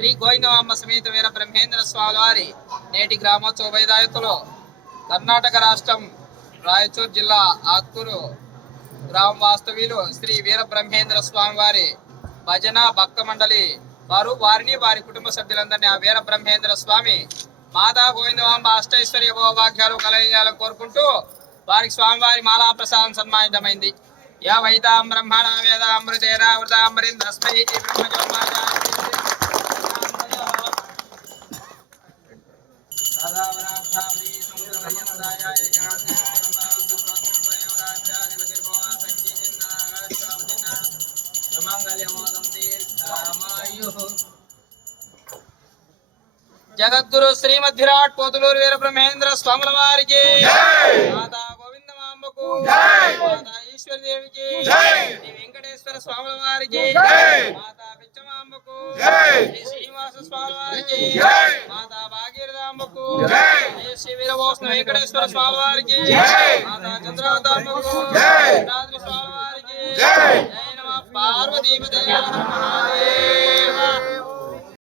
శ్రీ గోవిందమాంబ సమేత వీర బ్రహ్మేంద్ర స్వామి వారి నేటి గ్రామోత్సవ వైదాయతలో కర్ణాటక రాష్ట్రం రాయచూర్ జిల్లా ఆత్కూరు గ్రామ వాస్తవ్యులు శ్రీ వీర బ్రహ్మేంద్ర స్వామి వారి భజన భక్త మండలి వారిని వారి కుటుంబ సభ్యులందరినీ ఆ వీర బ్రహ్మేంద్ర స్వామి మాతా గోవిందమాంబ అష్టైశ్వర్య భోభాగ్యాలు కలయాలని కోరుకుంటూ వారికి స్వామివారి మాలా ప్రసాదం సన్మానితమైంది. యా వైతాం బ్రహ్మణ వేదామృతేన వృతాంబరింద్రస్మై జగద్గురు శ్రీమద్ విరాట్ పోతులూరు వీర బ్రహ్మేంద్ర స్వాముల వారికి, మాతా గోవిందమాంబకు, మాతా ఈశ్వరదేవికి, శ్రీ వెంకటేశ్వర స్వాముల వారికి, మాతా పిచ్చమాంబకు, శ్రీ శ్రీనివాస స్వామి వారికి, మాతా భాగీరథాంబకు, శ్రీ వీరభోస్న వెంకటేశ్వర స్వామి వారికి, మాతా చంద్రావతాంబకు, స్వామి వారికి, జై నమః పార్వతీపతే.